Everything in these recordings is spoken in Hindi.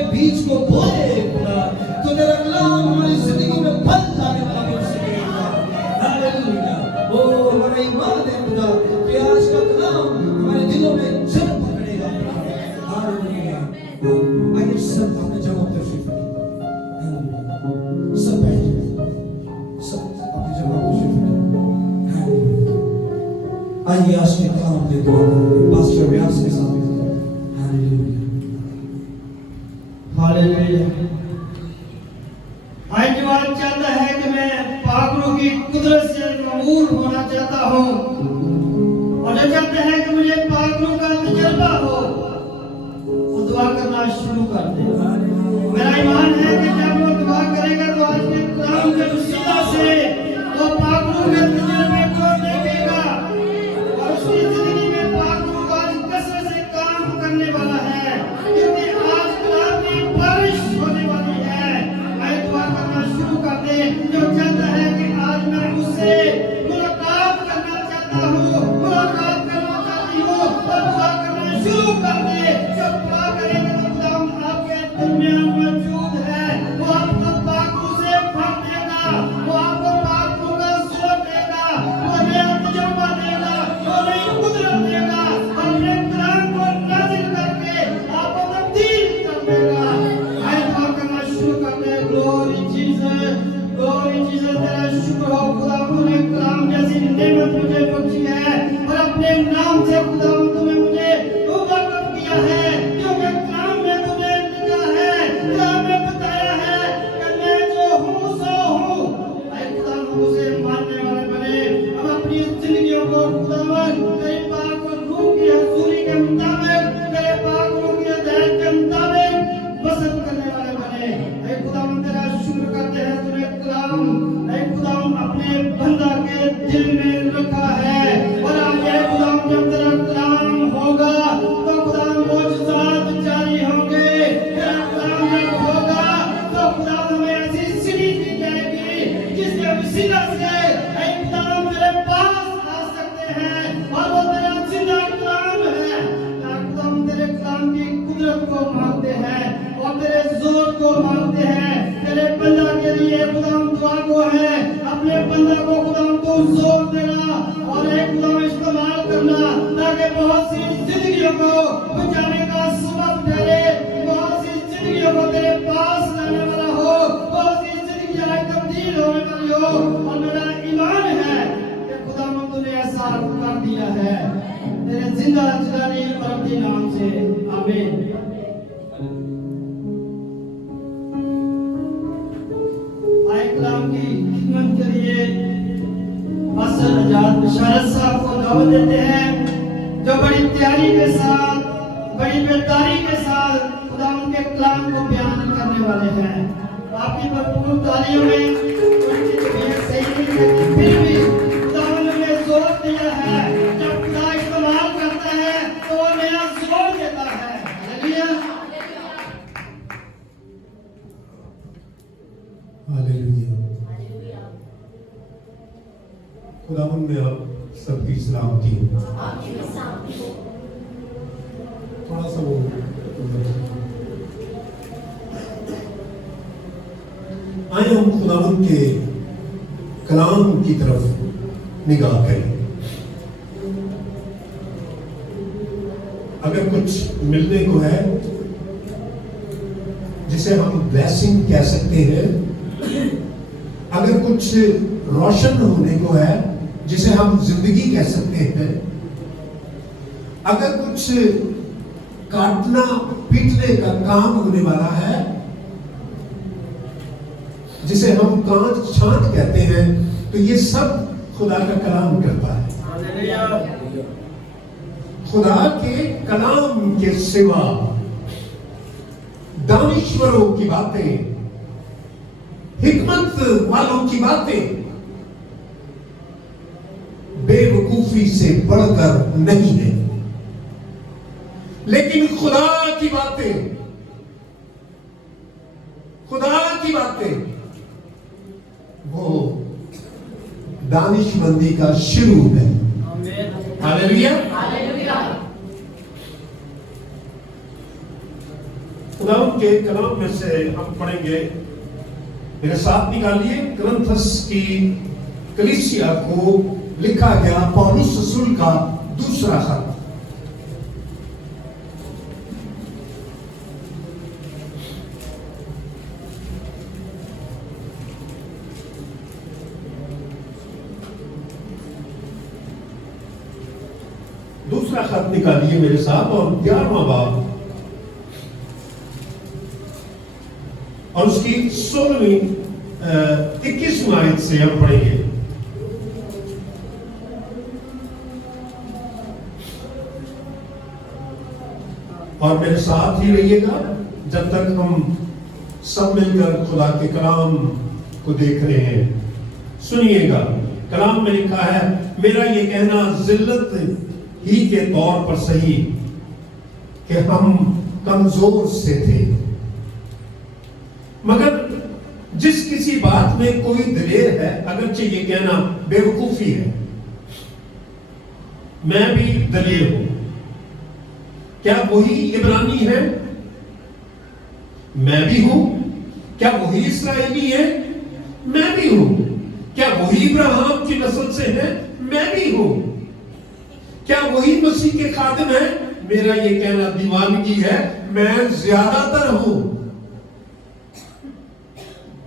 के बीज को बोए खुदा, तो तेरा कलाम हमारी जिंदगी में फल लाने वाला बन सकेगा। हालेलुया। ओ हमारा ईमान है खुदा कि आज का कलाम हमारे दिलों में जड़ पकड़ेगा। हालेलुया। आइए सब अपने जगहों पर तशरीफ रखिए। सब बैठ जाइए, सब अपनी जगह पर तशरीफ रखिए। हालेलुया। आइए आज के कलाम के दुआ करें पास्टर व्यास के साथ। हालेलुया। हालेलुया। आज जवाब चाहता है कि मैं पाकरों की कुदरत से ममूर होना चाहता हूँ, और जो चाहता है कि मुझे पाकरों का तजर्बा हो, वो दुआ करना शुरू कर दे। मेरा ईमान है कि जब वो दुआ करेगा तो आज के कलाम के वसीला से वो पाकरों के तजर्बे को देखेगा, और उसकी जिंदगी में पाकरों का कसरत से काम करने वाला है, क्योंकि आज कलाम की बारिश होने वाली है। मैं दुआ करना शुरू कर दे। जो चाहता है कि आज मैं उससे मुलाकात करना चाहता हूँ, मुलाकात करना चाहती हूँ, और दुआ करना शुरू कर दे। जो दुआ करेगा तो खुदा आपके दरमियान मौजूद है, वो आपको पाकों से भर देगा, वो आपको पाकों का जोर देगा, वो नया तजुर्बा देगा, वो नई कुदरत देगा, अपने कलाम को नाज़िल करके आपको तब्दील कर देगा। मैं दुआ करना शुरू कर दे। ग्लोरी जीसस, ग्लोरी जीसस, तेरा शुक्र हो खुदा, तूने कलाम जैसी नेमत मुझे बख्शी है, और अपने नाम से खुदा तूने मुझे वाक़िफ़ किया है, क्योंकि कलाम में तूने लिखा है, कलाम में बताया है कि मैं जो हूँ सो हूँ। ऐ खुदा हम उसे मानने वाले बने, हम अपनी जिंदगियों को खुदावन तेरे पाक रूह की हजूरी के मुताबिक, तेरे पाक रूह की हिदायत के मुताबिक बसर करने वाले बने। ऐ खुदावन तेरा शुक्र करते हैं, तूने कलाम ऐ खुदावन अपने बंदा के दिल में रखा है, और आज ऐ खुदावन जब तेरा कलाम होगा तो खुदा मौजूदात जारी होंगे। तेरा कलाम जब होगा तो खुदा हमें ऐसी सीढ़ी दी जाएगी जिसके वसीला से ऐ खुदा तेरे पास आ सकते हैं, और वो तेरा जिंदा कलाम है। खुदा तेरे कलाम की कुदरत को मांगते हैं, और तेरे जोर को मांगते हैं। तेरे बंदा के लिए खुदा दुआ को है, अपने बंदा को खुदा तू जोर देना और एक खुदा इस्तेमाल करना, ताकि बहुत सी जिंदगियों को बचाने का सबब ठहरे, बहुत सी जिंदगियों को तेरे पास लाने वाला हो, बहुत सी जिंदगियां तब्दील होने वाली हो। और मेरा ईमान है कि खुदा तूने ऐसा कर दिया है, तेरे जिंदा जलाली और अपने नाम से। आमीन। आए कलाम की खिदमत के लिए पास्टर आजाद बशारत साहब को दावत देते हैं, जो बड़ी तैयारी के साथ, बड़ी बेदारी के साथ खुदा उनके कलाम को बयान करने वाले हैं। आपकी भरपूर तालियों में उनकी तबीयत सही नहीं है, फिर भी खुदा ने जोर दिया है। जब खुदा इस्तेमाल करता है तो वो नया जोर देता है। Hallelujah, hallelujah. खुदावंद में आप सबकी सलामती हो। थोड़ा सा वो आए हम खुदावंद के कलाम की तरफ निगाह करें। अगर कुछ मिलने को है जिसे हम ब्लेसिंग कह सकते हैं, अगर कुछ रोशन होने को है जिसे हम जिंदगी कह सकते हैं, अगर कुछ काटना पीटने का काम होने वाला है जिसे हम कांच छांट कहते हैं, तो ये सब खुदा का कलाम करता है। खुदा के कलाम के सिवा दानिश्वरों की बातें, हिकमत वालों की बातें बेवकूफी से बढ़कर नहीं है, लेकिन खुदा की बातें, खुदा की बातें वो दानिशमंदी का शुरू है। हालेलुया। खुदा के कलाम में से हम पढ़ेंगे। मेरे साथ निकालिए कुरिन्थस की कलीसिया को लिखा गया पौलुस रसूल का दूसरा खत। दूसरा खत निकालिए मेरे साथ और 11वां बाब और उसकी 16वीं 21वीं आयत से हम पढ़ेंगे। और मेरे साथ ही रहिएगा जब तक हम सब मिलकर खुदा के कलाम को देख रहे हैं। सुनिएगा, कलाम में लिखा है, मेरा ये कहना जिल्लत ही के तौर पर सही कि हम कमजोर से थे, मगर जिस किसी बात में कोई दिलेर है, अगरचे ये कहना बेवकूफी है। मैं भी दलेर हूं। क्या वही इब्रानी है? मैं भी हूं। क्या वही इस्राएली है? मैं भी हूं। क्या वही इब्राहिम की नस्ल से है? मैं भी हूं। क्या वही मसीह के खादिम है? मेरा ये कहना दीवानगी है, मैं ज्यादातर हूं।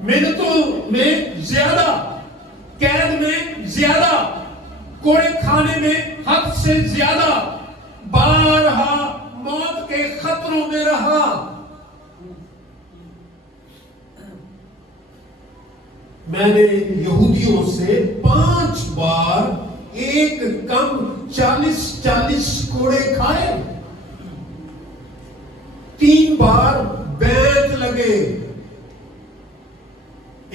मेहनतों में ज्यादा, कैद में ज्यादा, कोड़े खाने में हद से ज्यादा, बारहा मौत के खतरों में रहा। मैंने यहूदियों से 5 बार एक कम 40 कोड़े खाए, 3 बार बैत लगे,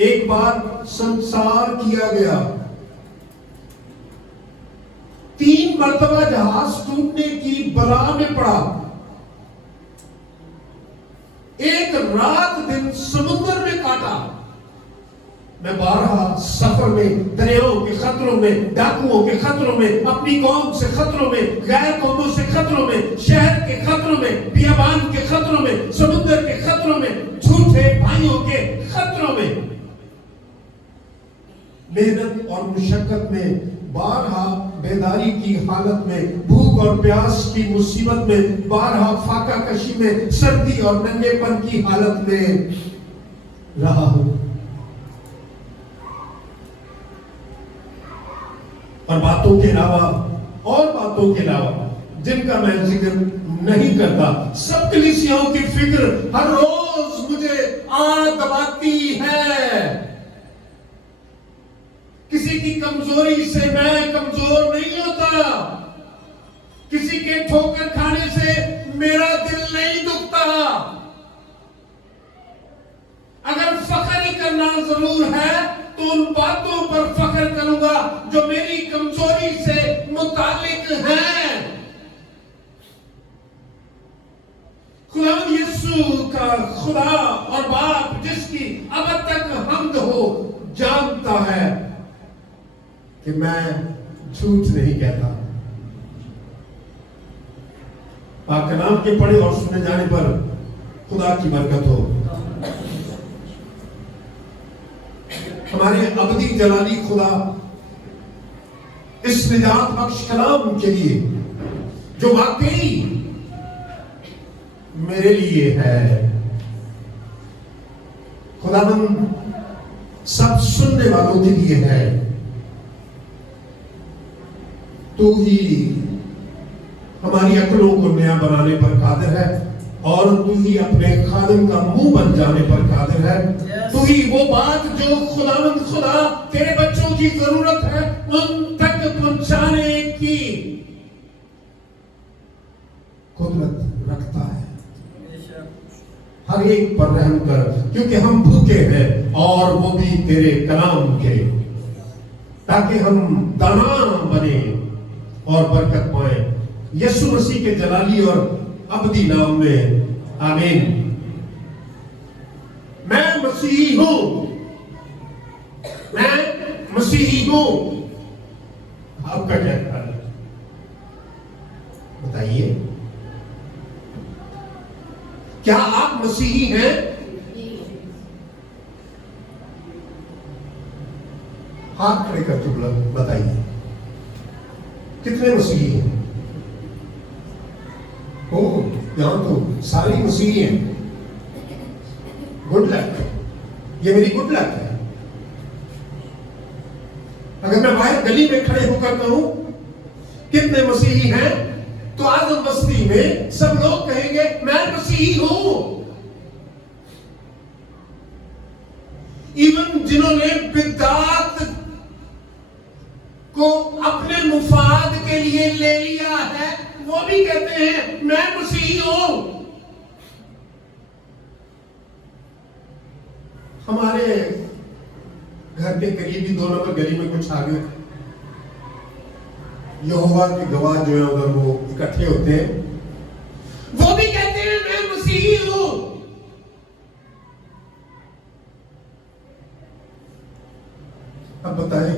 1 बार संसार किया गया, 3 मरतबा जहाज टूटने की बला में पड़ा, 1 रात दिन समुद्र में काटा। मैं 12 सफर में, दरियाओं के खतरों में, डाकुओं के खतरों में, अपनी कौम से खतरों में, गैर कौमों से खतरों में, शहर के खतरों में, बियाबान के खतरों में, समुद्र के खतरों में, झूठे भाइयों के खतरों में, मेहनत और मुशक्कत में, 12 बेदारी की हालत में, भूख और प्यास की मुसीबत में, 12 फाका कशी में, सर्दी और नंगेपन की हालत में रहा हूं। और बातों के अलावा जिनका मैं जिक्र नहीं करता, सब कलीसियाओं की फिक्र हर रोज मुझे आग दबाती है। किसी की कमजोरी से मैं कमजोर नहीं होता, किसी के ठोकर खाने से मेरा दिल नहीं दुखता। अगर फख्र ही करना जरूर है तो उन बातों पर फख्र करूंगा जो मेरी कमजोरी से मुतालिक हैं। खुदा यीशु का खुदा और बाप जिसकी अब तक हमद हो जानता है कि मैं झूठ नहीं कहता। पाक कलाम के पढ़े और सुने जाने पर खुदा की बरकत हो। हमारे अबदी जलाली खुदा इस निजात बख्श कलाम के लिए जो वाकई मेरे लिए है, खुदावंद सब सुनने वालों के लिए है। तू ही हमारी अकलों को नया बनाने पर कादिर है और तू ही अपने खादिम का मुंह बन जाने पर कादिर है। तू ही वो बात जो खुदावंद खुदा तेरे बच्चों की जरूरत है उन तक पहुंचाने की कुदरत रखता है। हर एक पर रहम कर, क्योंकि हम भूखे हैं और वो भी तेरे कलाम के, ताकि हम दाना बने और बरकत पाए। यीशु मसीह के जलाली और अबदी नाम में आमीन। मैं मसीही हूं, मैं मसीही हूं। आपका क्या ख्याल है? बताइए। क्या आप मसीही हैं? हाथ खड़े करके बताइए, कितने मसीही हैं? ओ, यहां तो सारी मसीही हैं। गुड लक, ये मेरी गुड लक है। अगर मैं बाहर गली में खड़े होकर कहूं कितने मसीही हैं, तो आदम बस्ती में सब लोग कहेंगे मैं मसीही हूं। इवन जिन्होंने बिद्दात को अपने मुफाद के लिए ले लिया है, वो भी कहते हैं मैं मसीही हूं। हमारे घर के करीबी 2 नंबर गली में कुछ आगे यहोवा के गवाह जो है उधर वो इकट्ठे होते हैं, वो भी कहते हैं मैं मसीही हूं। अब बताएं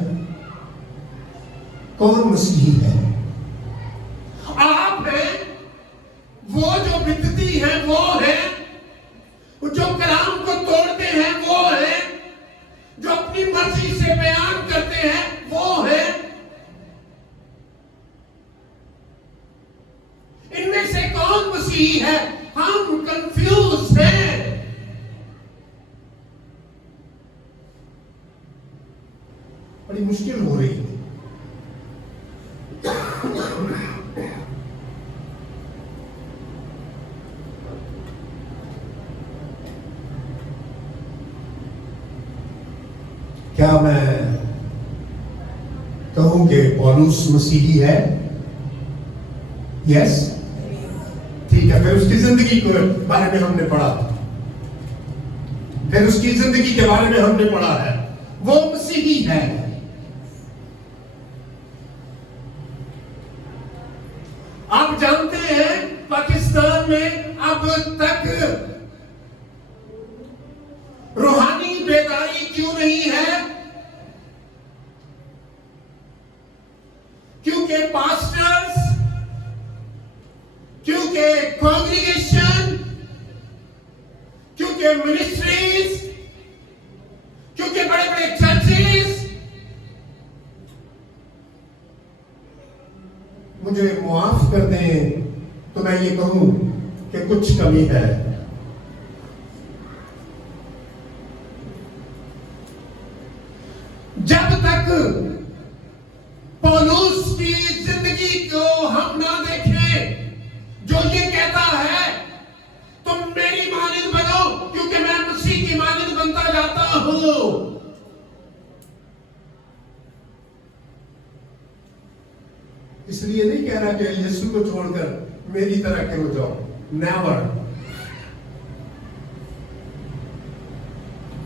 कौन मसीही है? आप हैं, वो जो बिदती हैं वो है, जो कलाम को तोड़ते हैं वो है, जो अपनी मर्जी से बयान करते हैं वो है। इनमें से कौन मसीही है? हम कंफ्यूज हैं। बड़ी मुश्किल हो रही है। क्या मैं कहूं कि पौलुस मसीही है? यस, ठीक है। फिर उसकी जिंदगी के बारे में हमने पढ़ा, फिर उसकी जिंदगी के बारे में हमने पढ़ा है, वो मसीही है। आप जानते हैं पाकिस्तान में अब तक रूहानी बेदारी क्यों नहीं है? क्योंकि पास्टर्स, क्योंकि कॉन्ग्रीगेशन, क्योंकि मिनिस्ट्रीज, क्योंकि बड़े बड़े चर्चेस, मुझे मुआफ कर दें तो मैं ये कहूं कि कुछ कमी है। जब तक पौलुस की जिंदगी को हम ना देखें, जो ये कहता है तुम मेरी मानिंद बनो क्योंकि मैं मसीह की मानिंद बनता जाता हूं। इसलिए नहीं कह रहा कि यीशु को छोड़कर मेरी तरह के हो जाओ, नेवर।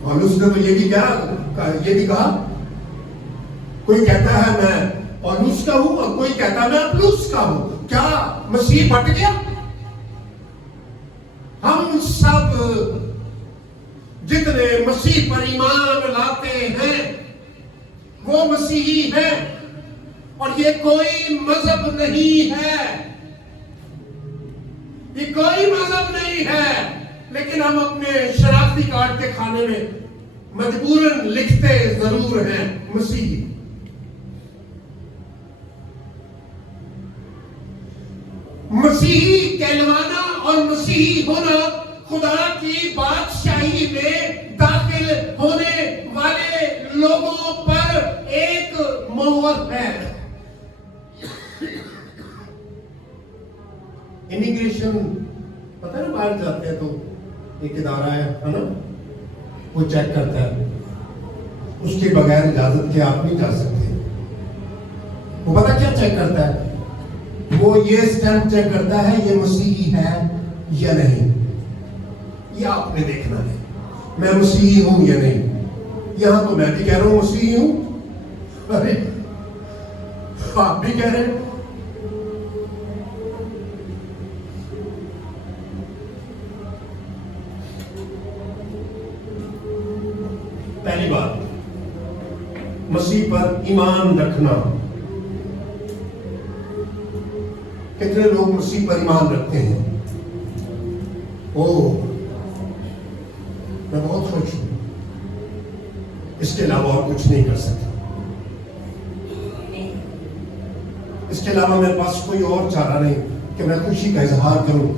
पौलुस ने तो ये भी कहा, कोई कहता है मैं पौलुस का हूं और कोई कहता है मैं अपुल्लोस का हूं। क्या मसीह बट गया? हम सब जितने मसीह पर ईमान लाते हैं वो मसीही हैं, और ये कोई मजहब नहीं है, ये कोई मजहब नहीं है। लेकिन हम अपने शराफती कार्ड के खाने में मजबूरन लिखते जरूर हैं मसीही। मसीही कहलवाना और मसीही होना खुदा की बादशाही में दाखिल होने वाले लोगों पर एक मोहर है। इमिग्रेशन, पता है ना, बाहर जाते हैं तो एक इदारा है ना, वो चेक करता है, उसके बगैर इजाजत के आप नहीं जा सकते। वो पता क्या चेक करता है? वो ये स्टैंप चेक करता है ये मसीही है या नहीं। ये आपने देखना है मैं मसीही हूं या नहीं। यहां तो मैं भी कह रहा हूं मसीही हूं, अरे आप भी कह रहे हैं। पहली बात, मसीह पर ईमान रखना। कितने लोग मसीह पर ईमान रखते हैं? ओह, मैं बहुत खुश हूं, इसके अलावा और कुछ नहीं कर सकता। इसके अलावा मेरे पास कोई और चारा नहीं कि मैं खुशी का इजहार करूं।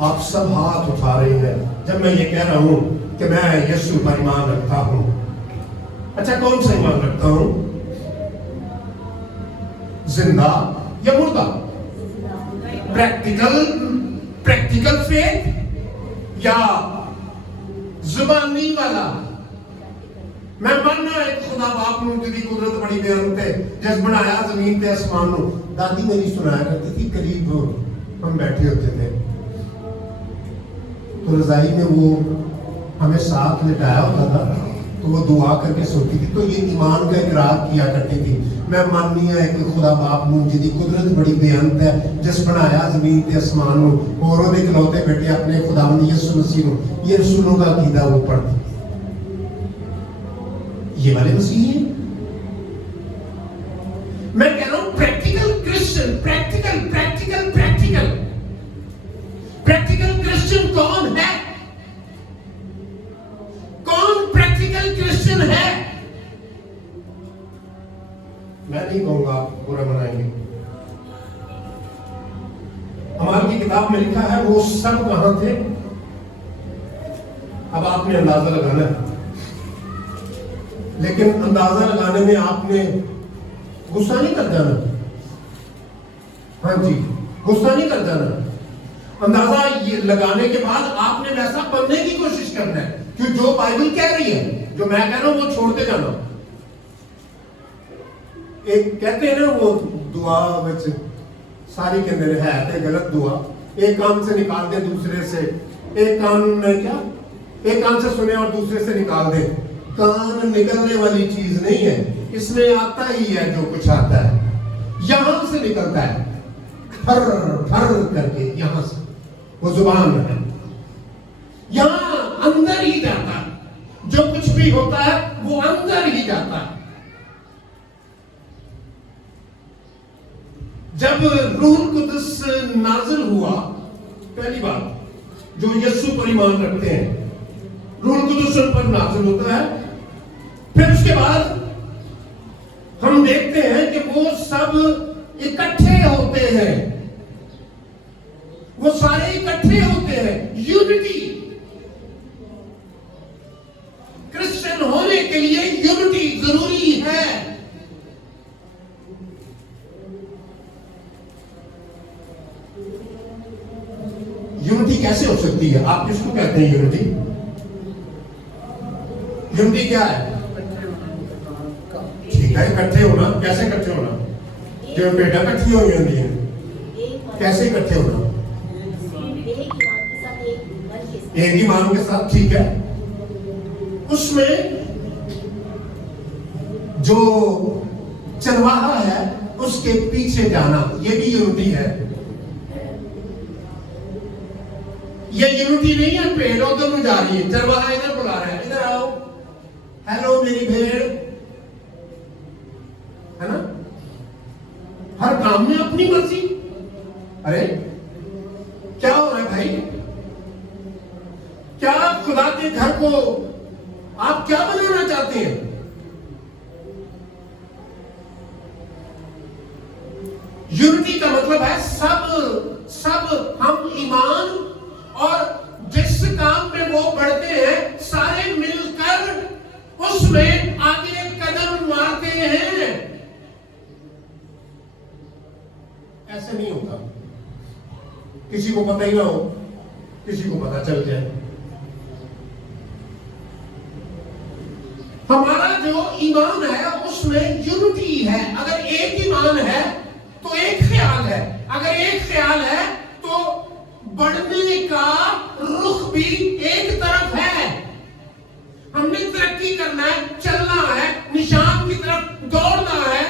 आप सब हाथ उठा रहे हैं जब मैं ये कह रहा हूं कि मैं यीशु पर ईमान रखता हूं। अच्छा, कौन सा ईमान रखता हूं? जिंदा या मुर्दा? प्रैक्टिकल फेथ या जुबानी वाला? मैं मानना एक खुदा बाप नूं दी कुदरत बड़ी बेअंत है जिस बनाया जमीन ते आसमान नूं। दादी मेरी सुनाया करती थी, करीब हम बैठे होते थे तो रजाई में वो हमें साथ लिटाया होता था, तो वो दुआ करके सोती थी, तो ये ईमान का इकरार किया करती थी। मैं माननी है एक खुदा बाप नूं जिहदी कुदरत बड़ी बेअंत है जिस बनाया जमीन ते आसमान नूं और ओहदे इकलौते बेटे अपने खुदावंद यीशु मसीह नूं। ये रसूलों का अकीदा वो पढ़ती, ये वाले मसीह हैं। मैं कह रहा हूं practical Christian, practical practical practical practical Christian कौन है? कौन प्रैक्टिकल क्रिश्चियन है? मैं नहीं कहूंगा, आप बुरा मनाएंगे। हमारी की किताब में लिखा है वो सब कहां थे। अब आपने अंदाजा लगाना है, लेकिन अंदाजा लगाने में आपने गुस्सा नहीं कर जाना। हाँ जी, गुस्सा नहीं कर जाना। अंदाजा ये लगाने के बाद आपने वैसा बनने की कोशिश करना है कि जो बाइबल कह रही है, जो मैं कह रहा हूं वो छोड़ते जाना। एक कहते हैं ना वो दुआ विच सारी के अंदर है ते गलत दुआ, एक कान से निकाल दे दूसरे से, एक कान में क्या, एक कान से सुने और दूसरे से निकाल दे। कान निकलने वाली चीज नहीं है, इसमें आता ही है जो कुछ आता है, यहां से निकलता है फर फर करके, यहां से वो जुबान है, यहां अंदर ही जाता है। जो कुछ भी होता है वो अंदर ही जाता है। जब रूह कुदस नाजिल हुआ, पहली बात जो यीशु पर ईमान रखते हैं, रूह कुदस उन पर नाजिल होता है। फिर उसके बाद हम देखते हैं कि वो सब इकट्ठे होते हैं, वो सारे इकट्ठे होते हैं। यूनिटी, क्रिश्चियन होने के लिए यूनिटी जरूरी है। यूनिटी कैसे हो सकती है? आप किसको कहते हैं यूनिटी? यूनिटी क्या है? ठीक है, इकट्ठे होना। कैसे इकट्ठे होना? जो बेटा इकट्ठी हो जाती है, कैसे इकट्ठे होना? एक ही मान के साथ, ठीक है। उसमें जो चरवाहा है उसके पीछे जाना, ये भी यूनिटी है। ये यूनिटी नहीं है भेड़ उधर में जा रही है, चरवाहा इधर बुला रहा है, इधर आओ, हेलो मेरी भेड़, है ना? हर काम में अपनी मर्जी। अरे क्या हो रहा है भाई? क्या खुदा के घर को आप क्या बनाना चाहते हैं? यूनिटी का मतलब है सब हम ईमान और जिस काम में वो बढ़ते हैं सारे मिलकर उसमें आगे कदम मारते हैं। ऐसे नहीं होता, किसी को पता ही ना हो, किसी को पता चल जाए। हमारा जो ईमान है उसमें यूनिटी है। अगर एक ईमान है तो एक ख्याल है, अगर एक ख्याल है तो बढ़ने का रुख भी एक तरफ है। हमने तरक्की करना है, चलना है, निशान की तरफ दौड़ना है।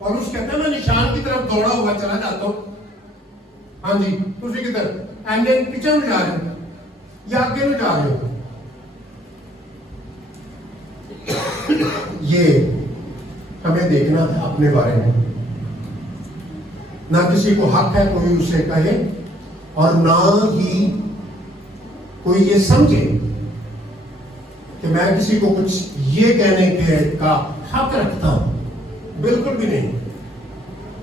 और उस कहते हैं मैं निशान की तरफ दौड़ा हुआ चला जाता हूं। हाँ जी, तुझे किधर एंड पीछे में जा रहे हो या आगे में जा रहे हो? ये हमें देखना है अपने बारे में। ना किसी को हक है कोई उसे कहे और ना ही कोई ये समझे कि मैं किसी को कुछ ये कहने के का हक रखता हूं। बिल्कुल भी नहीं।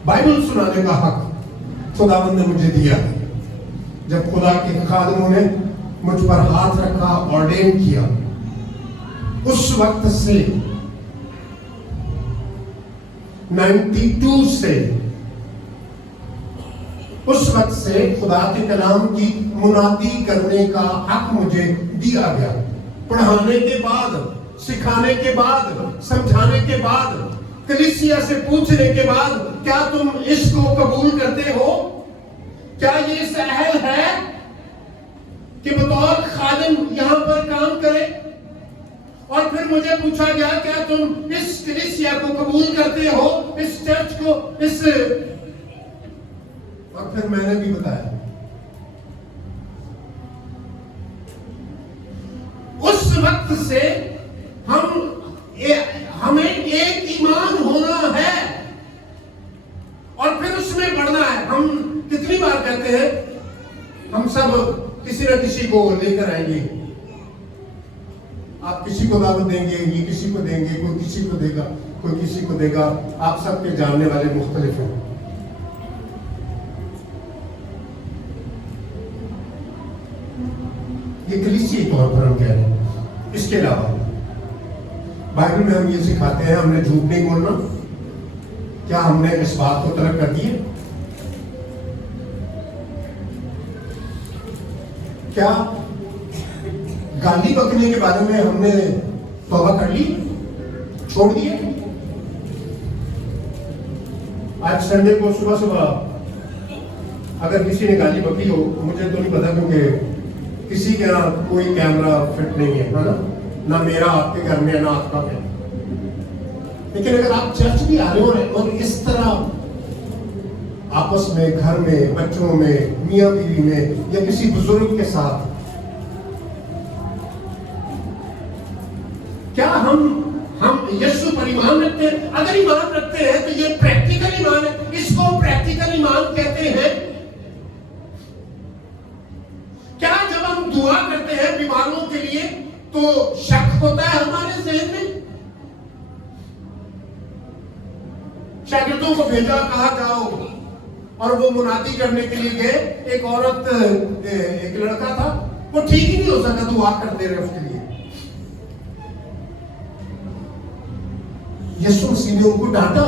बाइबल सुनाने का हक खुदावंद ने मुझे दिया। जब खुदा के खादिमों ने मुझ पर हाथ रखा, ऑर्डेन किया, उस वक्त से 92 से उस वक्त से खुदा के कलाम की मुनादी करने का हक मुझे दिया गया। पढ़ाने के बाद, सिखाने के बाद, समझाने के बाद, कलीसिया से पूछने के बाद, क्या तुम इसको कबूल करते हो? क्या ये सहल है कि बतौर खादिम यहां पर काम करे? और फिर मुझे पूछा गया, क्या तुम इस कलीसिया को कबूल करते हो, इस चर्च को, इस, और फिर मैंने भी बताया उस वक्त से हमें एक ईमान होना है और फिर उसमें बढ़ना है। हम कितनी बार कहते हैं, हम सब किसी न किसी को लेकर आएंगे। आप किसी को दावत देंगे, ये किसी को देंगे, कोई किसी को देगा, कोई किसी को देगा। आप सबके जानने वाले मुख्तलिफ हैं। ये कलीसिया तौर पर हम कह रहे हैं। इसके अलावा बाइबल में हम ये सिखाते हैं, हमने झूठ नहीं बोलना। क्या हमने इस बात को तर्क कर दी है? क्या गाली बकने के बारे में हमने तौबा कर ली, छोड़ दिए? आज संडे को सुबह सुबह अगर किसी ने गाली बकी हो, मुझे तो नहीं पता, क्योंकि किसी के यहाँ कोई कैमरा फिट नहीं है ना, ना मेरा आपके घर में, ना आपका है। लेकिन अगर आप चर्च भी आ रहे हो और इस तरह आपस में, घर में, बच्चों में, मियाँ बीवी में, या किसी बुजुर्ग के साथ, क्या हम यीशु पर ईमान रखते हैं? अगर ईमान रखते हैं तो ये प्रैक्टिकल ईमान है। इसको प्रैक्टिकल ईमान कहते हैं। क्या जब हम दुआ करते हैं बीमारों के लिए तो शक होता है हमारे ज़हन में? शागिर्दों को भेजा, कहा जाओ, और वो मुनादी करने के लिए गए। एक औरत, एक लड़का था, वो ठीक ही नहीं हो सका, दुआ करते रहे उसके लिए। यीशु मसीह ने उनको डांटा,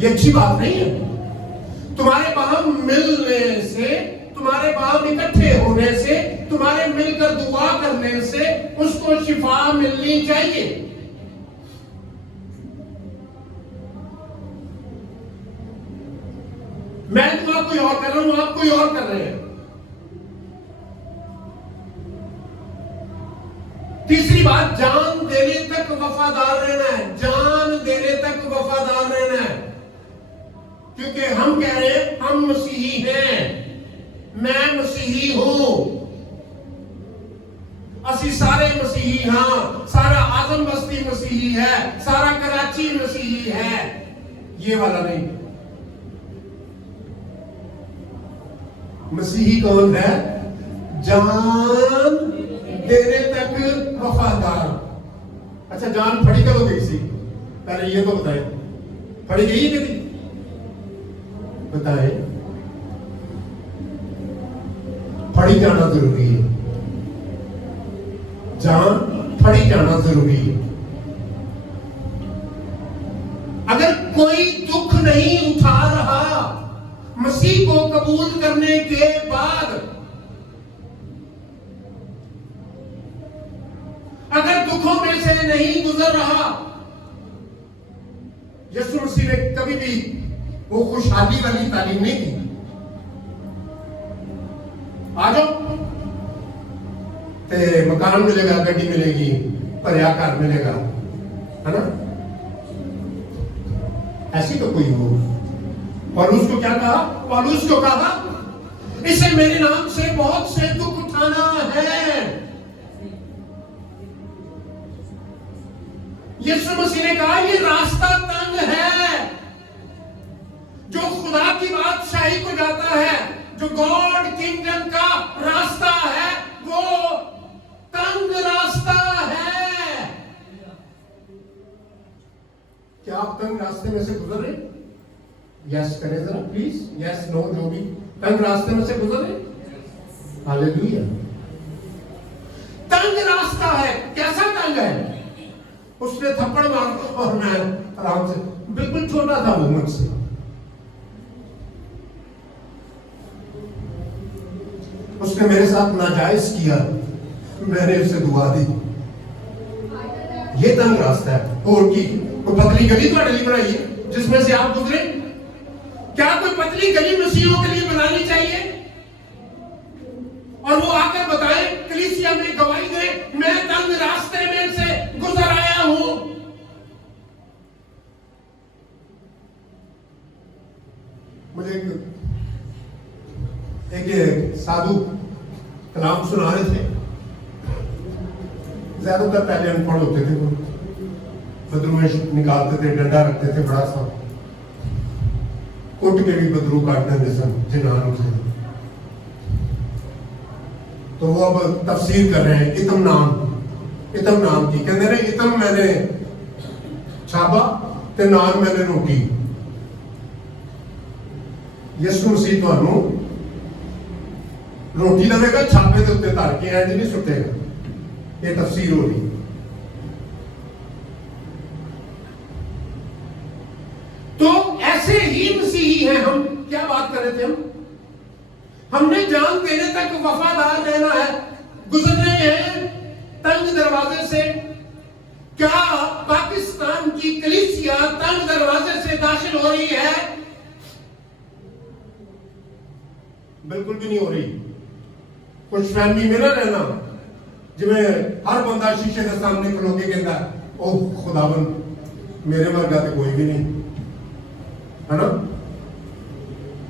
ये अच्छी बात नहीं है। तुम्हारे बाम मिलने से, तुम्हारे बाम इकट्ठे होने से, तुम्हारे मिलकर दुआ करने से उसको शिफा मिलनी चाहिए। मैं दुआ कोई और कर रहा हूं, आप कोई और कर रहे हैं। तीसरी बात, जान देने तक वफादार रहना है। जान देने तक वफादार रहना है। क्योंकि हम कह रहे हैं हम मसीही हैं, मैं मसीही हूं, असी सारे मसीही, हाँ, सारा आजम बस्ती मसीही है, सारा कराची मसीही है, ये वाला नहीं। मसीही कौन है? जान देने तक वफादार। अच्छा, जान फड़ी कब हो गई सी? पहले ये तो बताएं, फड़ी गई है कभी? बताएं। फड़ी जाना जरूरी है, जान फड़ी जाना जरूरी है। अगर कोई दुख नहीं उठा रहा मसीह को कबूल करने के बाद, अगर दुखों में से नहीं गुजर रहा, यीशु मसीह ने कभी भी वो खुशहाली वाली तालीम नहीं दी। आ जाओ, ते मकान मिलेगा, गड्डी मिलेगी, भरिया घर मिलेगा, है ना? ऐसी तो कोई हो। पौलुस को क्या कहा? पौलुस को कहा, इसे मेरे नाम से बहुत से दुख उठाना है। यीशु मसीह ने कहा, ये रास्ता तंग है। जो खुदा की बादशाही को जाता है, जो गॉड किंगडम का तंग रास्ते में से गुजर रहे? यस करें जरा प्लीज, यस नो, जो भी तंग रास्ते में से गुजर रहे? हालेलुया। तंग रास्ता है, कैसा तंग है? उसने थप्पड़ मारा और मैं आराम से, बिल्कुल छोटा था वो मुझसे, उसने मेरे साथ नाजायज किया, मैंने उसे दुआ दी। ये तंग रास्ता है। और की कोई पतली गली तो अड़ली बनाई है जिसमें से आप गुजरे? क्या कोई पतली गली मसीहों के लिए बनानी चाहिए और वो आकर बताए, कलीसिया में गवाही दे, मैं तंग रास्ते में से गुजर आया हूं? मुझे एक साधु कलाम सुना रहे थे। ज्यादातर पहले अनपढ़ होते थे, वो बदरू में निकालते थे, डंडा रखते थे बड़ा सा, कुट के भी बदरू काटते थे सन जिनान से। तो वो अब तफसीर कर रहे हैं इतम नाम की, कहते रहे इतम मैंने छापा ते नान मैंने रोटी। यसु मसीह तुहानू रोटी देगा, छापे के उत्ते धर के इंज नहीं सुटेगा। ये तफसीर हो रही। तो ऐसे ही मसीही हैं हम। क्या बात कर रहे थे हम? हमने जान देने तक वफादार रहना है, गुजरने हैं तंग दरवाजे से। क्या पाकिस्तान की कलीसिया तंग दरवाजे से दाखिल हो रही है? बिल्कुल भी नहीं हो रही। कुछ फैमिली में ना रहना जिमें हर बंदा शीशे के सामने खलो के कहता ओह खुदावन मेरे वर्गा तो कोई भी नहीं है ना,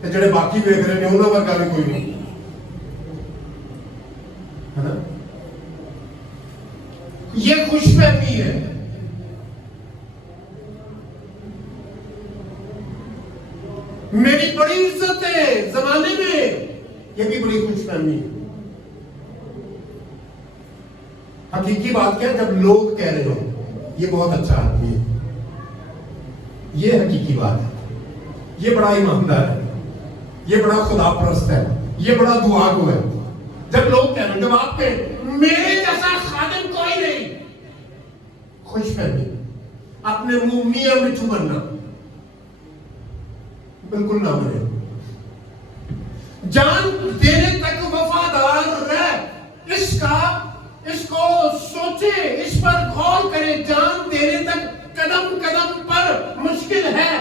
ते जेड़े बाकी देख रहे हैं उन्होंने वर्गा भी कोई नहीं है ना। ये खुशफहमी है। मेरी बड़ी इज्जत है जमाने में, ये भी बड़ी खुशफहमी है। हकीकी बात क्या है? जब लोग कह रहे हो ये बहुत अच्छा आदमी है, ये हकीकी बात है, ये बड़ा ईमानदार है, ये बड़ा खुदापरस्त है, ये बड़ा दुआगो है। जब लोग कह रहे हो, जब आप कहें मेरे जैसा खादिम कोई नहीं, खुशफहमी। अपने मुंह मियां मिठू बनना बिल्कुल ना बने। जान देने तक वफादार रह, इसको सोचे, इस पर गौर करें। जान देने तक कदम कदम पर मुश्किल है।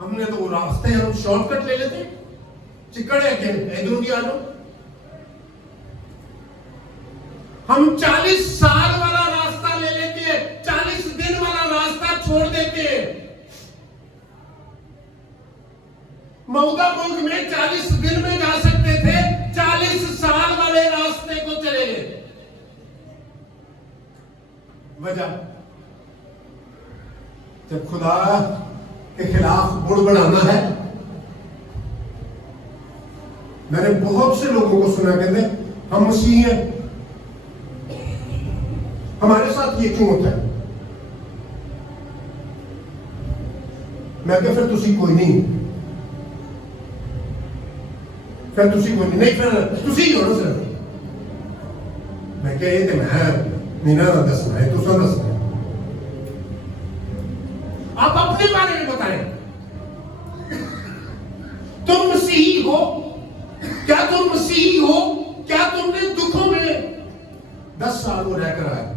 हमने तो वो रास्ते हम शॉर्टकट ले लेते, चिकड़े के इधर भी आ जाओ। हम 40 साल वाला रास्ता ले लेते हैं, 40 दिन वाला रास्ता छोड़ देते हैं। मऊदा मुल्क में 40 दिन में जा सकते थे, 40 साल वाले रास्ते को चले गए। वजह जब खुदा के खिलाफ बुड़ बढ़ाना है। मैंने बहुत से लोगों को सुना कहते हम मसीह हैं, हमारे साथ ये क्यों होता है? मैं क्या फिर तुसी कोई नहीं, फिर तुसी कोई नहीं, फिर तुसी ही हो ना सर। मैं क्या ये तो मैं नहीं ना दसना है, तुसा दसना है। आप अपने बारे में बताएं। तुम मसीही हो क्या? तुम मसीही हो क्या? तुमने दुखों में 10 साल वो रहकर आया।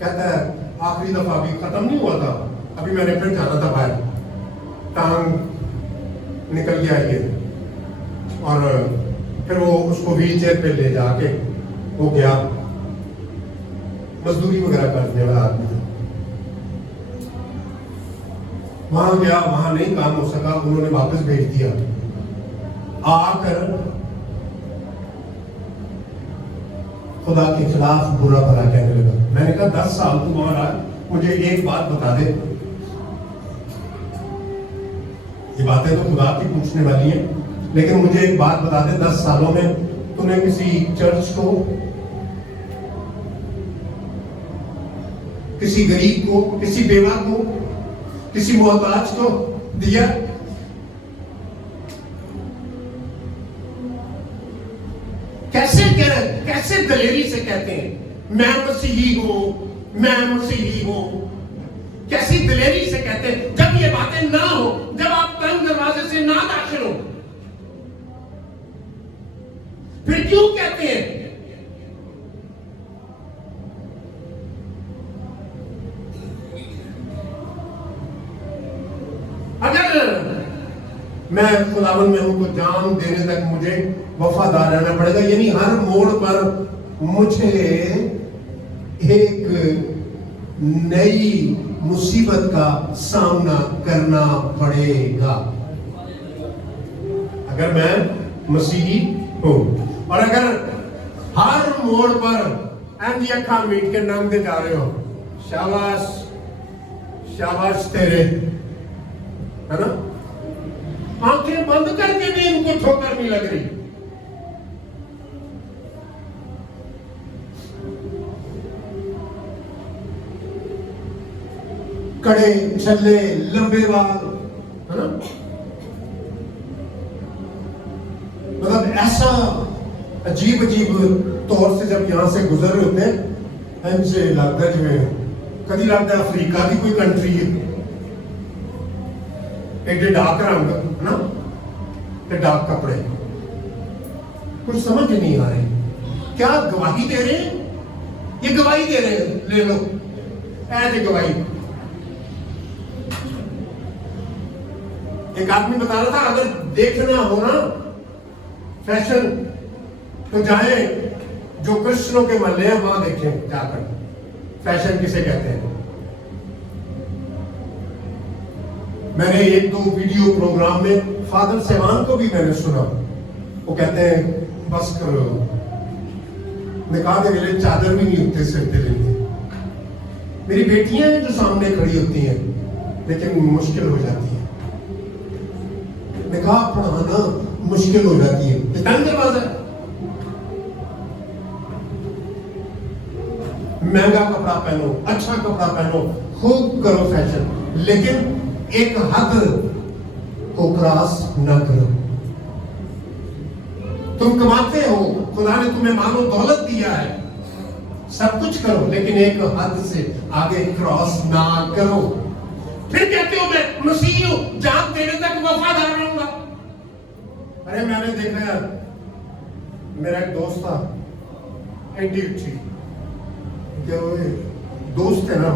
कहता है आखिरी दफा अभी खत्म नहीं हुआ था, अभी मैंने फिर जाना था बाहर, टांग निकल गया ये, और फिर वो उसको व्हील चेयर पे ले जाके वो गया, मजदूरी वगैरह करने वाला आदमी था। वहां गया, वहां नहीं काम हो सका, उन्होंने वापस भेज दिया। आकर खुदा के खिलाफ बुरा भला कहने लगा। मैंने कहा 10 साल तू वहां रहा, मुझे एक बात बता दे। ये बातें तो खुदा की पूछने वाली हैं, लेकिन मुझे एक बात बता दे, 10 सालों में तूने किसी चर्च को किसी गरीब को, किसी बेवा को, किसी मोहताज को दिया? कैसे दलेरी से कहते हैं मैं मसीही हूं, मैं मसीही हूं? कैसी दलेरी से कहते हैं जब ये बातें ना हो, जब आप तंग दरवाजे से ना दाखिल हो, फिर क्यों कहते हैं? अगर मैं खुदावन में हूं तो जान देने तक मुझे वफादार रहना पड़ेगा, यानी हर मोड़ पर मुझे एक नई मुसीबत का सामना करना पड़ेगा अगर मैं मसीही हूं। और अगर हर मोड़ पर एंड अखा मीट के नाम दे जा रहे हो, शाबाश शाबाश तेरे, है ना? आंखें बंद करके भी इनको ठोकर नहीं लग रही। कड़े छल्ले लंबे बाल, है ना? मतलब ऐसा अजीब अजीब तौर से जब यहां से गुजर रहे होते हैं, इनसे लगता है जिवें कभी लगता है अफ्रीका की कोई कंट्री है। एडे डाक रंग, है ना, ते डाक कपड़े, कुछ समझ नहीं आ रहे। क्या गवाही दे रहे हैं? ये गवाही दे रहे हैं, ले लो ऐसे गवाही। एक आदमी बता रहा था अगर देखना हो ना फैशन तो जाए जो कृष्णों के महल्ले हैं वहां देखें जाकर फैशन किसे कहते हैं। मैंने एक दो वीडियो प्रोग्राम में फादर सेवान को भी मैंने सुना, वो कहते हैं बस करो, निकाह के लिए चादर भी नहीं उठते सिर पे लेते। मेरी बेटियां जो सामने खड़ी होती हैं लेकिन मुश्किल हो जाती है, निकाह पढ़ाना मुश्किल हो जाती है। तंग दरवाजा, महंगा कपड़ा पहनो, अच्छा कपड़ा पहनो, खूब करो फैशन, लेकिन एक हद को क्रॉस न करो। तुम कमाते हो, खुदा ने तुम्हें मानो दौलत दिया है, सब कुछ करो, लेकिन एक हद से आगे क्रॉस ना करो। फिर कहते हो मैं मसीही हूं, जान देने तक वफादार रहूंगा। अरे मैंने देखा यार, मेरा एक दोस्त था, एंटी थी, क्या वो दोस्त है ना,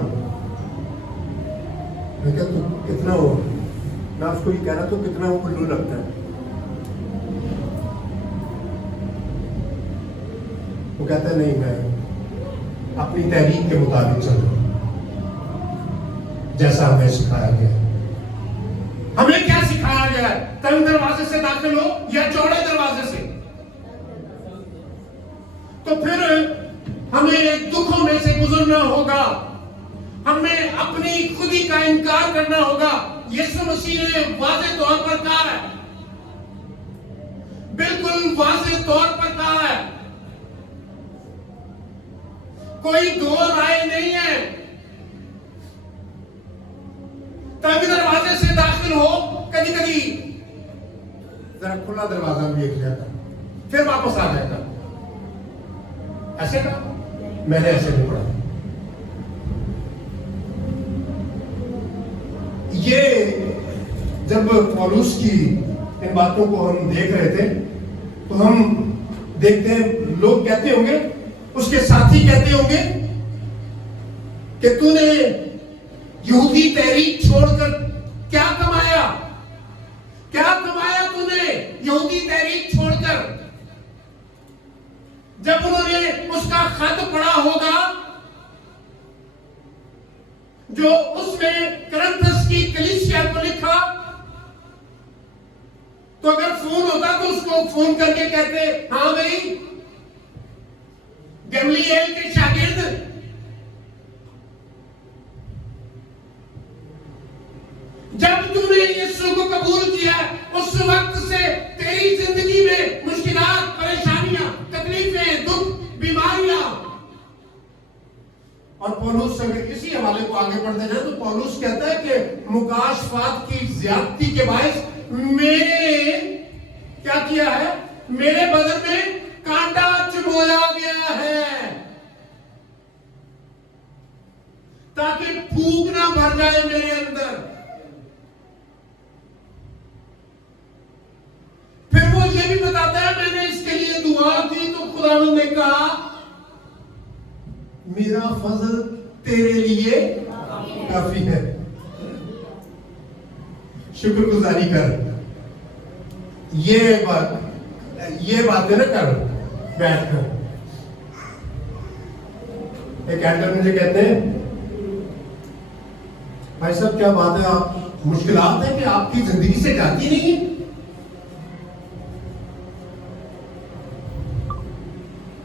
मैं क्या तू कितना हो, मैं उसको ये कह रहा तो कितना वो उल्लू लगता है। वो कहता है नहीं, मैं अपनी तहरीक के मुताबिक चल रहा हूं, जैसा हमें सिखाया गया। हमें क्या सिखाया गया है? तंग दरवाजे से दाखिल हो या चौड़े दरवाजे से? तो फिर हमें दुखों में से गुजरना होगा, हमें अपनी खुदी का इनकार करना होगा। यीशु मसीह ने वाज़ेह तौर पर कहा है, बिल्कुल वाज़ेह तौर पर कहा है, कोई दो राय नहीं है। तंग दरवाजे से दाखिल हो, कभी कभी जरा खुला दरवाजा भी देख जाता, फिर वापस आ जाता। ऐसे का मैंने ऐसे नहीं पढ़ा। ये जब पौलुस की इन बातों को हम देख रहे थे तो हम देखते हैं लोग कहते होंगे, उसके साथी कहते होंगे कि तूने यहूदी तहरीक छोड़कर क्या कमाया, क्या कमाया तूने यहूदी तहरीक छोड़कर? जब उन्होंने उसका खत पढ़ा होगा जो उसमें करंथस की कलीसिया को लिखा, तो अगर फोन होता तो उसको फोन करके कहते हाँ भाई गमलीएल के शागिर्द, जब तूने यीशु को कबूल किया उस वक्त से तेरी जिंदगी में मुश्किलात, परेशानियां, तकलीफें, दुख, बीमारियां। और पौलुस इसी हवाले को आगे पढ़ते जाए तो पौलुस कहता है कि मुकाशफात की ज्यादती के बायस मेरे क्या किया है, मेरे बदन में कांटा चुभोया गया है ताकि फूंक ना भर जाए मेरे अंदर। फिर वो ये भी बताता है मैंने इसके लिए दुआ की तो खुदावंद ने कहा मेरा फजल तेरे लिए काफी है। शुक्रगुजारी कर, ये बातें ना कर बैठ कर। एक एल्डर मुझे कहते हैं भाई साहब क्या बात है, आप मुश्किलात है कि आपकी जिंदगी से जाती नहीं है।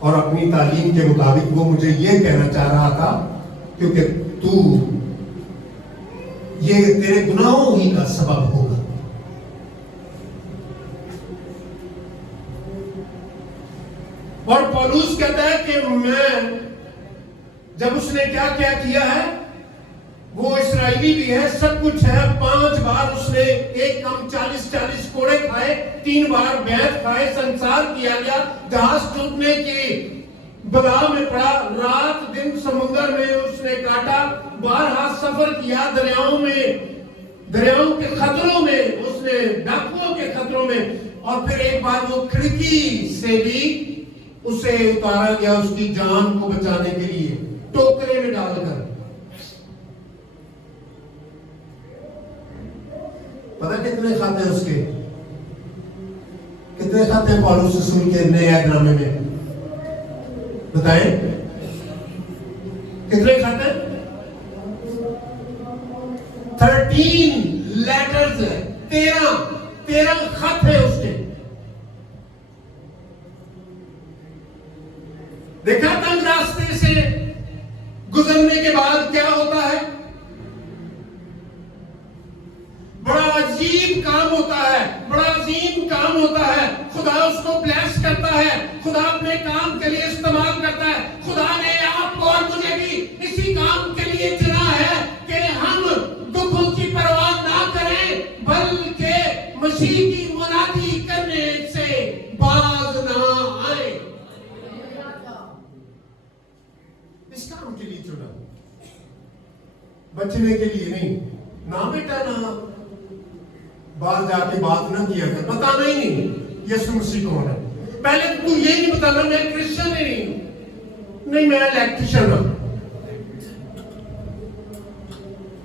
और अपनी तालीम के मुताबिक वो मुझे ये कहना चाह रहा था क्योंकि तू ये तेरे गुनाहों ही का सबब होगा। और पौलुस कहता है कि मैं जब उसने क्या क्या किया है, वो इस्राएली भी है, सब कुछ है। 5 बार उसने एक कम 40 कोड़े खाए, 3 बार बैत खाए, संसार किया गया, जहाज डूबने की बला में पड़ा, रात दिन समुद्र में उसने काटा, 12 सफर किया, दरियाओं के खतरों में, उसने डाकुओं के खतरों में, और फिर एक बार वो खिड़की से भी उसे उतारा गया उसकी जान को बचाने के लिए, टोकरे में डालकर। पता कितने खाते हैं उसके, कितने खाते हैं पौलुस रसूल के नए नामे में, बताएं कितने खाते हैं? 13 लेटर्स है, 13 खत है उसके। देखा तंग रास्ते से गुजरने के बाद क्या होता है, बड़ा अजीब काम होता है, बड़ा अजीम काम होता है। खुदा उसको ब्लेस करता है, खुदा अपने काम के लिए इस्तेमाल करता है। खुदा ने आपको और मुझे भी इसी काम के लिए चुना है कि हम दुखों की परवाह ना करें, बल्कि मसीह की मुनादी करने से बाज ना आए। इस काम के लिए चुना, बचने के लिए नहीं। ना बेटा ना बाहर जाके बात ना किया कर, बताना ही नहीं यीशु मसीह कौन है। पहले तू ये नहीं बताना मैं क्रिश्चियन ही नहीं, मैं इलेक्ट्रिशियन हूं,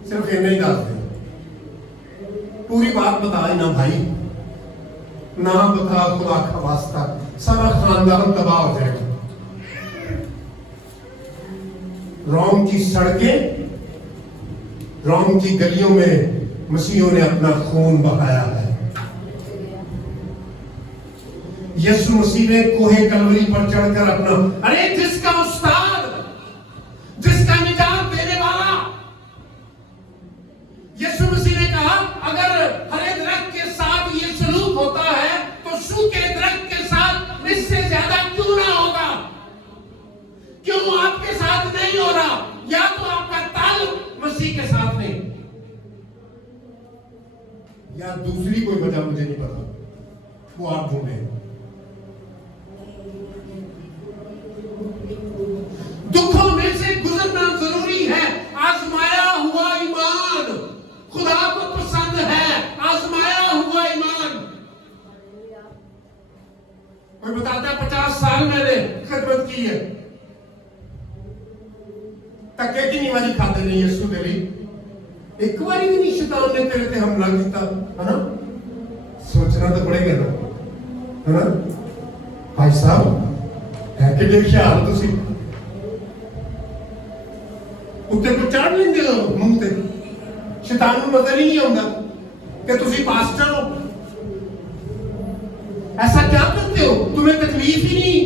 सिर्फ ये नहीं डालते, पूरी बात बताए ना भाई, ना बता खुदा का वास्ता, सारा खानदान तबाह हो जाएगा। रोम की सड़कें, रोम की गलियों में मसीहों ने अपना खून बहाया है। यीशु मसीह ने कोहे कलवरी पर चढ़कर अपना, अरे जिसका उस्ताद, जिसका निजात देने वाला, यीशु मसीह ने कहा अगर हरे दरख्त के साथ ये सलूक होता है तो सूखे दरख्त के साथ इससे ज्यादा क्यों ना होगा। क्यों आपके साथ नहीं हो रहा? या तो आपका ताल्लुक मसीह के साथ नहीं, या दूसरी कोई वजह मुझे नहीं पता, वो आप ढूंढे। दुखों में से गुजरना जरूरी है। आजमाया हुआ ईमान खुदा को पसंद है, आजमाया हुआ ईमान। कोई बताता है 50 साल मैंने खिदमत की है, तके की निवारी खाते नहीं यीशु दे ली, एक बारी भी नहीं शैतान ने तेरे पे हमला किया, है ना? सोचना तो पड़ेगा ना, है ना भाई साहब? है कि देख ख्याल तुसी उत्ते को चढ़ लेंगे मुंह ते, शैतान को नजर ही नहीं आता कि तुसी पास्टर हो। ऐसा क्या करते हो? तुम्हें तकलीफ ही नहीं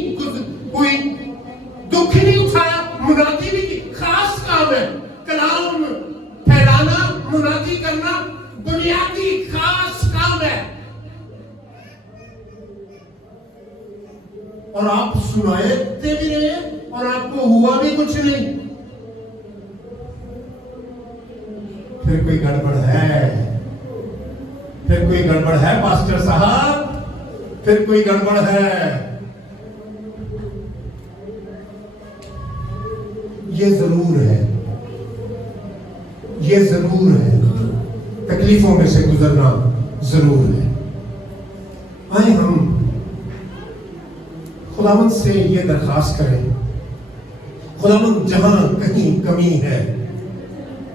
हुई, दुख ही नहीं उठाया, मुनादी भी की खास काम है, कलाम फैलाना, मुनादी करना बुनियादी खास काम है, और आप सुनाते भी रहे और आपको हुआ भी कुछ नहीं। फिर कोई गड़बड़ है, फिर कोई गड़बड़ है पास्टर साहब, फिर कोई गड़बड़ है। ये जरूर है, ये जरूर है, तकलीफों में से गुजरना जरूर है। आए हम खुदावंद से ये दरखास्त करें, खुदावंद जहां कहीं कमी है,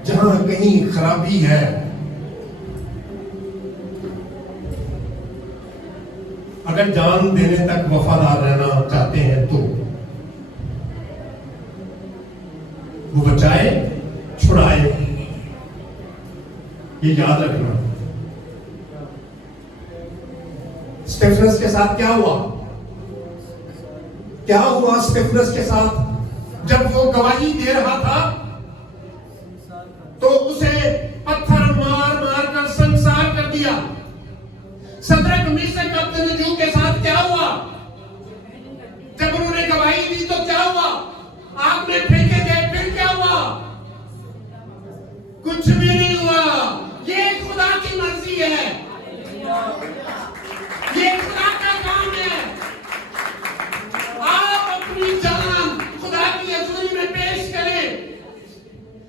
जहां कहीं खराबी है, अगर जान देने तक वफादार रहना चाहते हैं तो वो बचाए छुड़ाए, ये याद रखना। स्टेफनस के साथ क्या हुआ? क्या हुआ स्टेफनस के साथ? जब वो गवाही दे रहा था तो उसे पत्थर मार मार कर संसार कर दिया। सदरक मीशक अबेदनगो के साथ क्या हुआ? जब उन्होंने गवाही दी तो क्या हुआ? आग में फेंके गए, फिर क्या हुआ? कुछ भी नहीं हुआ। ये खुदा की मर्जी है, ये खुदा का काम है। आप अपनी जान खुदा की हजूरी में पेश करें।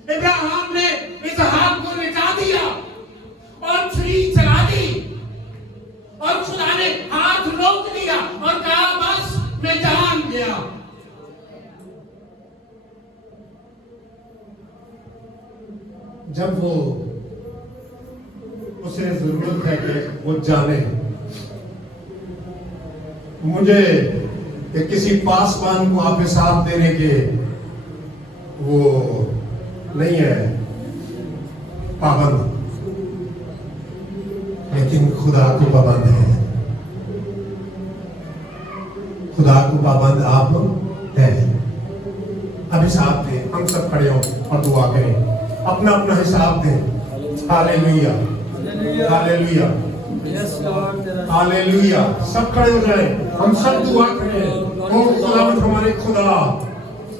इब्राहिम ने इसहाक को लिटा दिया और छुरी चला दी और खुदा ने हाथ रोक दिया और कहा बस मैं जान गया। जब वो उसे जरूरत है कि वो जाने, मुझे कि किसी पासवान को आप हिसाब देने के वो नहीं है पाबंद, लेकिन खुदा को पाबंद है। खुदा को पाबंद आप हैं। अब हिसाब दें, हम सब खड़े हो और दुआ करें, अपना अपना हिसाब दें। Hallelujah, hallelujah, hallelujah. सब खड़े हो जाए, हम सब दुआ करें। ओ खुदावंद हमारे खुदा,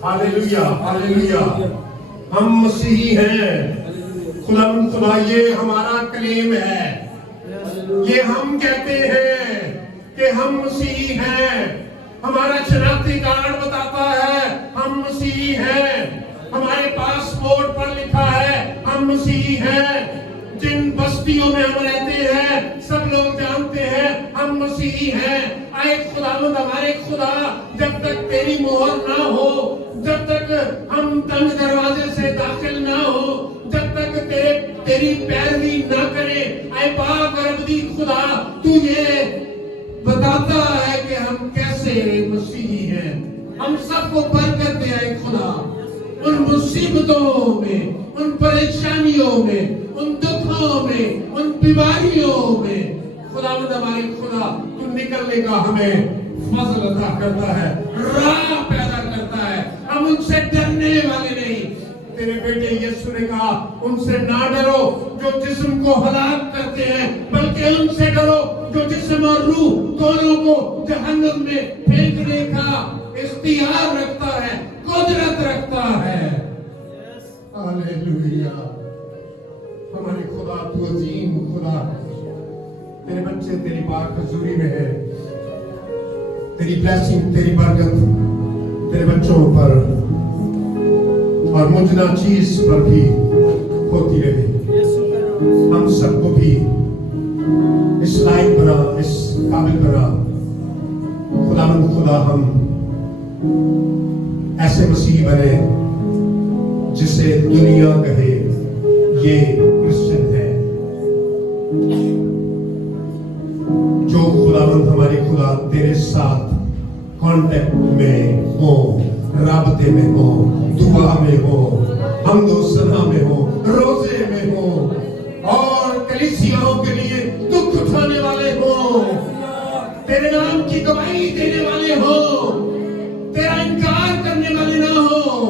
हालेलुया, हालेलुया। हम मसीही हैं खुदावंद खुदा, ये हमारा क्लेम है, ये हम कहते हैं कि हम मसीही हैं। हमारा शनाख्ती कार्ड बताता है हम मसीही हैं, हमारे पासपोर्ट पर लिखा है हम मसीही हैं। जिन बस्तियों में हम रहते हैं सब लोग जानते हैं हम मसीही हैं। आए खुदावंद हमारे खुदा, जब तक तेरी मोहर ना हो, जब तक हम तंग दरवाजे से दाखिल ना हो, जब तक तेरी पैरवी ना करें, आए पाक और अबदी खुदा, तू ये बताता है कि हम कैसे मसीही हैं। हम सबको बरकत दे आए खुदा, उन मुसीबतों में, उन परेशानियों में, उन दुखों में, उन बीमारियों में खुदावंद हमारे खुदा, तू निकलने का हमें फजल अता करता है, राह पैदा करता है। हम उनसे डरने वाले नहीं। तेरे बेटे यीशु ने कहा उनसे ना डरो जो जिस्म को हलाक करते हैं, बल्कि उनसे डरो जो जिस्म और रूह दोनों को जहन्नम में फेंकने का इख्तियार रखता है, कुदरत रखता है। हालेलुया। हमारे खुदा तू अजीम खुदा है। तेरे बच्चे तेरी पाक हजूरी में है। तेरी ब्लेसिंग, तेरी बरकत तेरे बच्चों पर और मुझना चीज पर भी होती रहे। हम सबको भी इस लायक बना, इस काबिल बना। खुदावंद खुदा, हम ऐसे मसीह बने जिसे दुनिया कहे ये क्रिश्चियन है। जो खुदावंद हमारे खुदा तेरे साथ कांटेक्ट में हो, राबते में हो, दुआ में हो, हमदो सना में हो, रोजे में हो, और कलीसियाओं के लिए दुख उठाने वाले हो, तेरे नाम की गवाही देने वाले हो, तेरा इनकार करने वाले ना हो।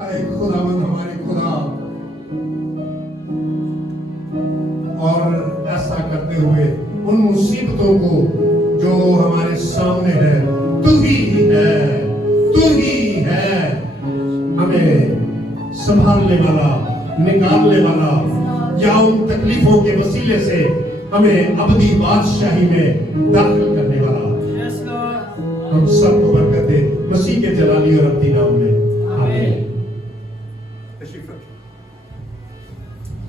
अरे खुदावंद हमारे खुदा, और ऐसा करते हुए उन मुसीबतों को जो हमारे सामने है, तू ही है, तू ही है हमें संभालने वाला, निकालने वाला या उन तकलीफों के वसीले से हमें अबदी बादशाही में दाखिल करने वाला हम सबको बरकत दे मसीह के जलाली और अब्दी नाम में आमीन।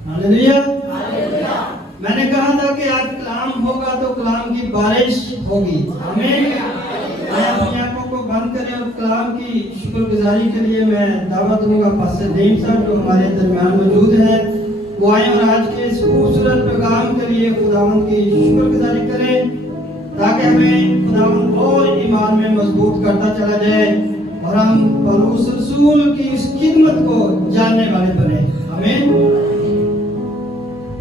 हालेलुया। मैंने कहा था कि आज कलाम होगा तो कलाम की बारिश होगी। आमीन। मैं अपनी आंखों को बंद करें और कलाम की शुक्रगुजारी के लिए मैं दावत दूंगा पास्टर नीम साहब जो हमारे दरमियान मौजूद है, वो आए और आज के इस खूबसूरत पैगाम के लिए खुदावंद की शुक्रगुजारी करें ताकि हमें खुदावंद और ईमान में मजबूत करता चला जाए और हम पौलुस रसूल की इस खिदमत को जानने वाले बने। आमीन।